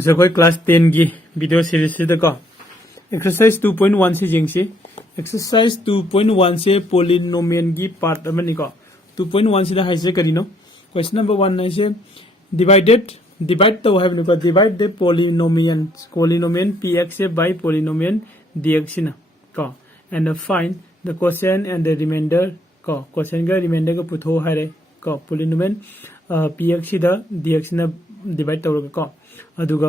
So class 10 gi video series se ko exercise 2.1 se jingsi exercise 2.1 se polynomial gi part amani ko 2.1 se da haise karino question number 1 na se divide to have ko divide the polynomial px by polynomial dx na ko and find the quotient and the remainder ko quotient ga remainder ga putho hare ko polynomial px da dx na divide to ko aduga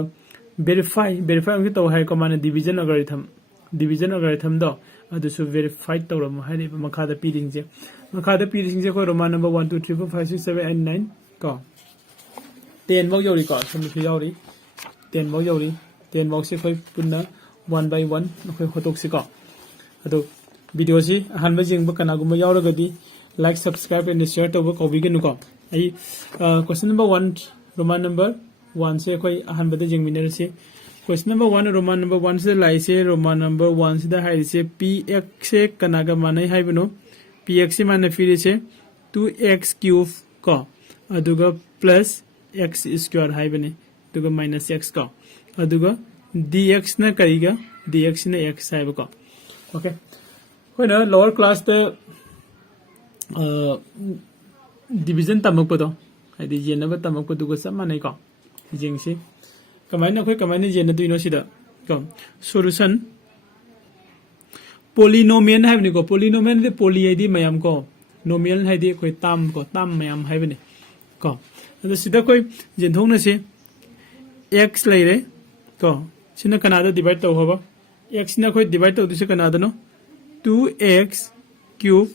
verify ang to hai ko mana division algorithm do adu su verify to ram hai makha da piding je ko roman number 1 2 3 4 5 6 7 8 9 ko 10 mau yori ko sum fi yori 10 mau yori 10 mau se khoi punna 1 by 1 khoi hotok se ko adu video si han ba jing ba kana gum yaura gadi like subscribe and share to ko bi genu ko ai question number 1 roman number 1 से कोई अहम बदे जंग मिनर से question number 1 Roman number 1 से लाई से Roman number 1 से दा हाई से px से कनागा माने हाई बनो px से माने फिर से 2x क्यूब को अदुगा प्लस x स्क्वायर हाई बने अदुगा माइनस x को अदुगा dx ना करेगा dx ने x हाई बको ओके कोई ना लोअर क्लास पे डिवीजन तमक पदो हाइदी जेनबा तमक पदुगा सब माने को जिंगसी कमाइना कोई कमाइना जेना दुइनो सिदा को सॉल्यूशन पोलिनोमियल हाइबनि को पोलिनोमियल दे पोली आईडी मयाम को नोमियल हाइदी कोई ताम मयाम हाइबनि को अद सिदा कोई जेनथोंना से x लेरे को सिना कनादा डिवाइड तो होबा x ना कोई डिवाइड तो दिसे कनादा नो 2x cube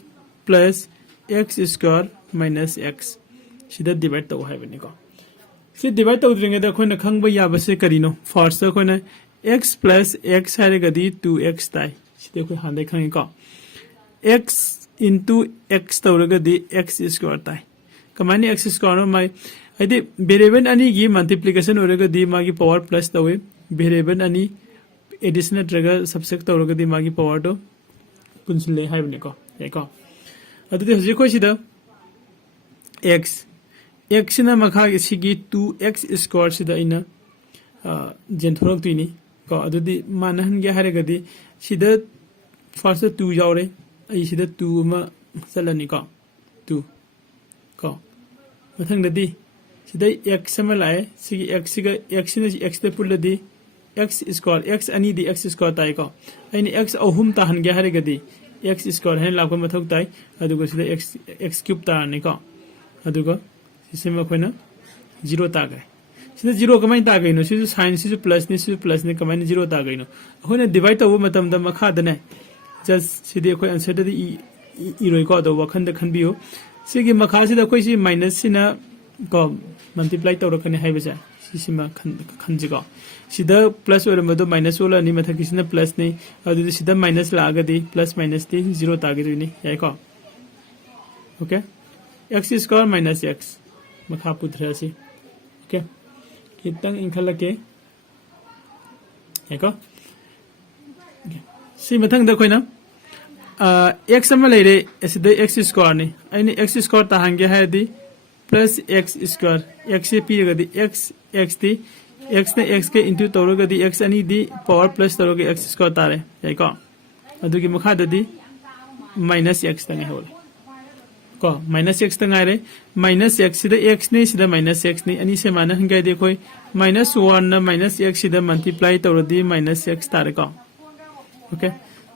plus x square minus x सिदा डिवाइड तो हाइबनि को से डिवाइड तौद्रिंगे दा खोना खंगबा याबा से करिनो फर्स्ट दा खोना x plus x हारेगदी 2x ताई सिदे खोय हांदे खंगे को x into x तौरगदी x square ताई कमानी x स्क्वायर माय आइदे वेरिएबल अनि गी मल्टीप्लिकेशन ओरगदी मागी पावर प्लस तवे वेरिएबल अनि एडिशन नत्रगा सबसेक्ट तौरगदी मागी पावर दो पुनसले हाइबने को एको अदुदि हजे खोय सिदा x x ना मखा सिगी 2x स्क्वायर सिदा इना जेंथोरक तुइनी को अदुदि मानहन गे हारेगदी सिदा फर्स्ट 2 जावरे आई सिदा 2 मा चलनी को 2 को मथंगदि सिदा x मा लाए सिगी x सिगा x ने x ते पुलदि x स्क्वायर x अनि दि x स्क्वायर ताई को आइनि x अहुम ताहन गे हारेगदी x स्क्वायर हेन लाको मथक ताई अदुगो सिदा x क्यूब तारनी को अदुगो सिस्टम में कोई 0 ता गए सिदा 0 कमाई ता गई नो सिजु साइन सिजु प्लस ने कमाई 0 ता गई नो होने डिवाइड तो मतम द मखा दने जस्ट सिदे कोई आंसर द इरोय को दो वखन द खनबियो सिगी मखा सिदा कोई सी माइनस सिना को मल्टीप्लाई तो रखने हाइ बजा सिसिमा खनजि को सिदा प्लस और मदो माइनस ओला नि मथा किसिना प्लस ने अदु सिदा माइनस लागदी प्लस माइनस ती 0 ता गई नि याइ को okay x square minus x मखा पुथरासी ओके कितंग इंखल के एको सी मथंग द कोइना x सम लेरे एसिद x स्क्वायर ने आइने x स्क्वायर ता हांगे हायदि प्लस x स्क्वायर x से पी गदि x ती x ने x के इनटू तौरगदि x अनि दि पावर प्लस तौरगे x स्क्वायर तारे एको अदुगी मखा ददि माइनस x तंगे होल को माइनस x तंगारे माइनस x सिदा x ने सिदा माइनस x ने अनि से माना हंगाय दे कोई माइनस 1 ना माइनस x सिदा मल्टीप्लाई तौरदि माइनस x तारे को ओके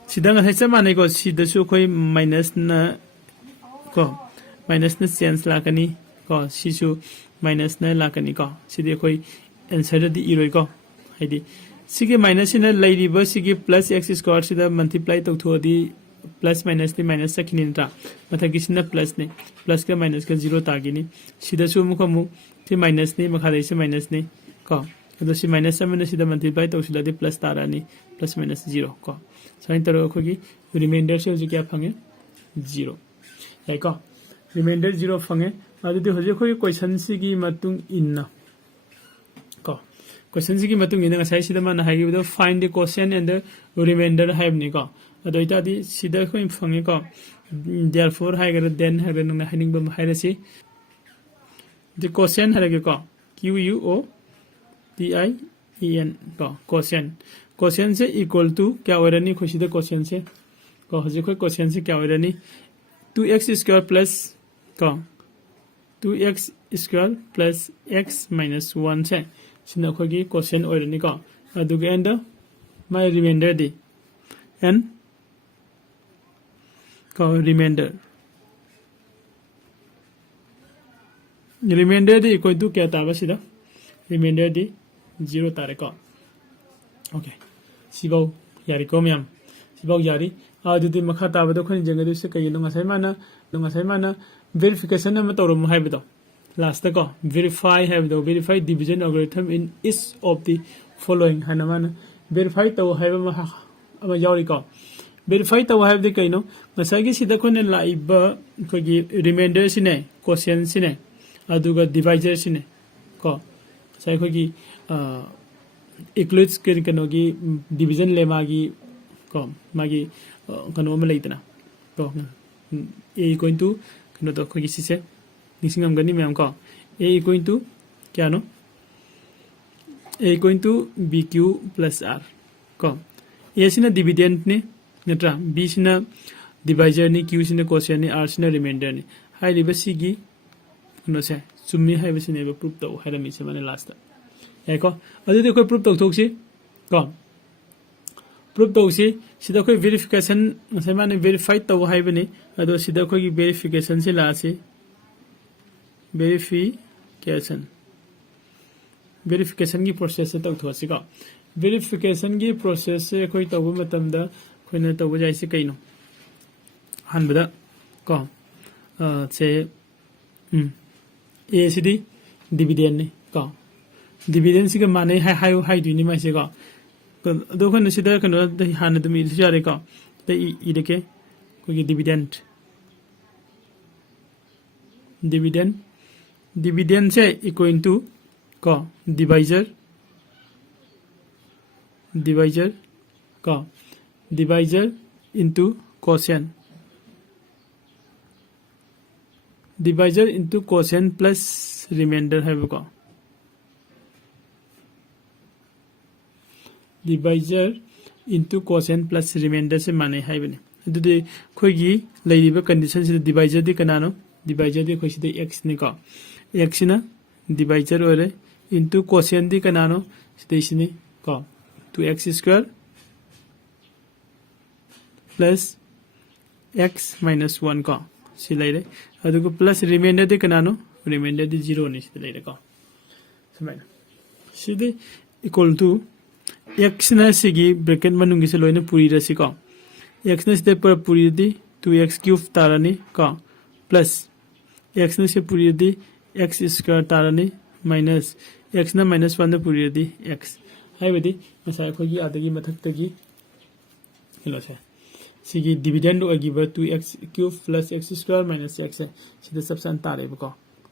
सिदा nga haisa mane ko sida su koi minus na chance lakani ko sisu minus na lakani ko sidi koi answer di iroi ko haidi sige minus na lairiba sige plus x square sida multiply to thodi plus minus ने minus सकिनिंता मथा किसिना plus ने plus का minus का 0 तागिनी सिदा सु मुख मु ति माइनस ने मखा दैसे माइनस ने को अदो सि माइनस समन सिदा मल्टीप्लाई तो सिदा प्लस तारानी प्लस माइनस 0 को साइन तरो खोगी रिमाइंडर से जो क्या फंगे 0 याइ को रिमाइंडर 0 फंगे अदो होजे खोई क्वेश्चन सिगी मतुंग इन्ना को क्वेश्चन सिगी मतुंग इन्ना साइ सिदा मान हाइगिबो find the quotient and the remainder हाइबनि को अदो इतादि सिदा खोइ फंगे को therefore हाइगर देन हाइगर नंग हाइनिंग बम हाइरसि द क्वोशिएंट हाइगे को q u o t i en ko quotient se equal to kya oirani khoisida quotient se ko haji khoi quotient se kya oirani 2x square plus ko 2x square plus x minus 1 se sina khoi gi quotient oirani ko aduga and my remainder di n ko remainder di equal to kya ta ba sida remainder di 0 tare ko okay sibau yari ko myam sibau yari adudi makha ta ba do khani jangadu se kai no ngasai mana verification na matorum haibido last ko verify haibido verify division algorithm in each of the following hanamana verify to haiba ma ama yari ko verify to haibdi kai no ngasai gi sida khone laiba ko gi remainder sine quotient sine aduga divisor sine ko sai ko gi includes kanogi division le magi ko magi kano ma leitana ko a going to kano to ko gi sise nisingam gani mem ko a going to kya no a going to bq plus r ko a sina dividend ni natra b sina divisor ni q sina quotient ni r sina remainder ni hai libasi gi kano se summi hai basine ba proof to hai mi se mane last ko adu de ko proof to thok si ko proof to si sida ko verification sai mane verify to hai bane adu sida ko gi verification se la si verification gi process se to thwa si ko verification gi process se khoi to bu matam da khoina to bu jai si kaino han bada ko se a cd dividend ni ko dividend siga mane hai du ni mai se ko do khon sida kan da han da mi jare ko da I de ke ko gi dividend se equal to ko divisor ko divisor into quotient plus remainder hai ko divisor into quotient plus remainder se mane hai bane adu de khoi gi leiriba condition se divisor di kanano divisor di khoi se x ne ko x na divisor ore into quotient di kanano se ne ko 2x square plus x minus 1 ko si leire adu ko plus remainder di kanano remainder di 0 ni se leire ko samai si de equal to x na sigi bracket manungi se loina puri rasi ko x na se per puri di 2x cube tarani ko plus x na se puri di x square tarani minus x na minus 1 da puri di x hai badi masai ko gi adagi mathak tagi hello se sigi dividend ogi ba 2x cube plus x square minus x sida subsan tare ko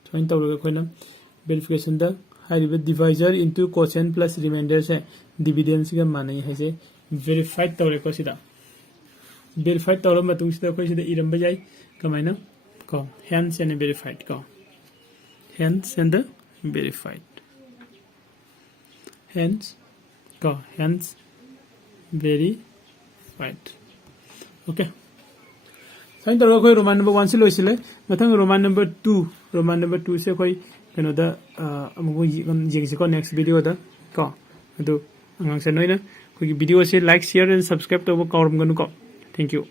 join tawra ko na verification da hariba divisor into quotient plus remainder se dividend siga manai hai se verified tawre ko sida verified tawra matung sida ko sida iram bajai kamaina ko hence and verified ko hence and verified hence verified okay sain tawra ko roman number 1 se loisile mathang roman number 2 se koi kano da amugo yegi ko next video da ko adu angang se noina ko video se like share and subscribe to ko thank you